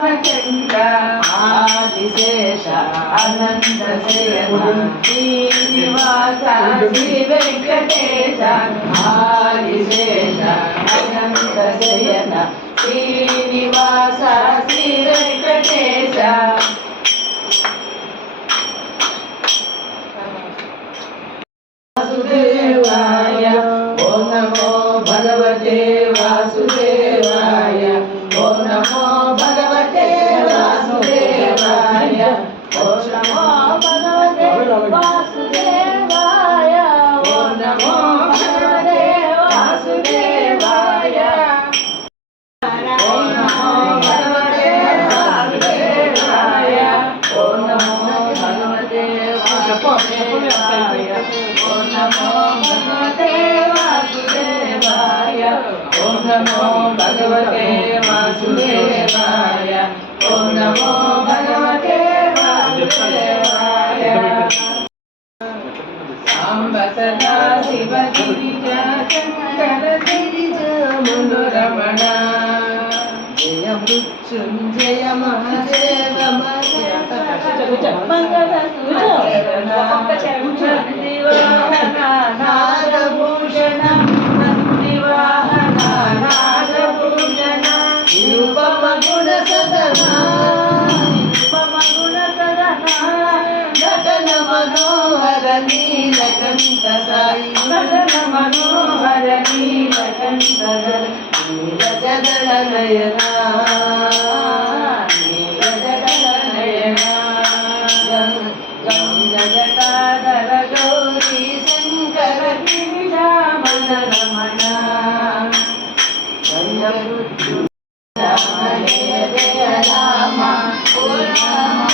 चंद्र आदिशेष अनंत श्रीनिवास श्री वेंकटेश आदिशेष अनंत शयन श्रीनिवास श्री वेंकटेश वासुदेवाय ओम नमो भगवते वासुदेवाय ओम नमो भगवते वासुदेवाय ओम नमो भगवते वासुदेवाय ओम नमो भगवते वासुदेवाय ओम नमो भगवते वासुदेवाय ओम नमो भगवते वासुदेवाय ओम नमो भगवते वासुदेवाय ओम नमो भगवते वासुदेवाय ओम नमो भगवते वासुदेवाय सांब सदा शिव गिरिजा शंकर गिरिज मुनुरमण जय मृत्युंजय महादेव मंगल नागभूषण मंदिवाहना नागभूषण निरुपम गुण सदना गगन मनोहर नीलकंठ साई गगन मनोहर नीलकंठ नीलजगल नयना नीलजगल नयना जटाधर गौरी शंकर गिरिजामन रमण जय जय राम ओ राम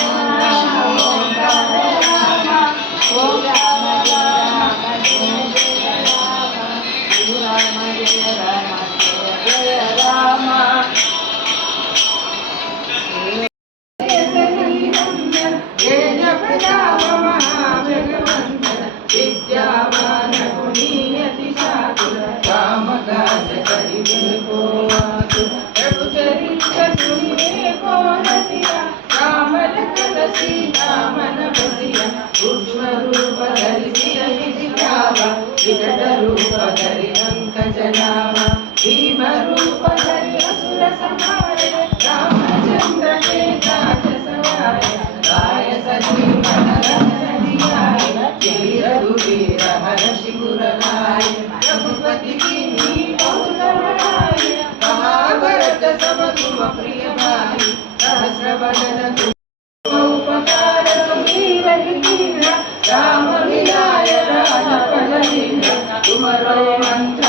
विकट रूप धरि अंक जनावा भीम रूप धरि असुर संहारे रामचंद्र के काज सवारे गाय सजीवन रघुनाथ जियाय रघुवीर हर्षि गुर लाय रघुपति कीन्ही बहुत बड़ाई महाभारत सब तुम प्रिय भाई सहस्र बदन तुम उपकार सुग्रीव कीन्हा राम मिलाय राजपद दीन्हा तुमरो मंत्र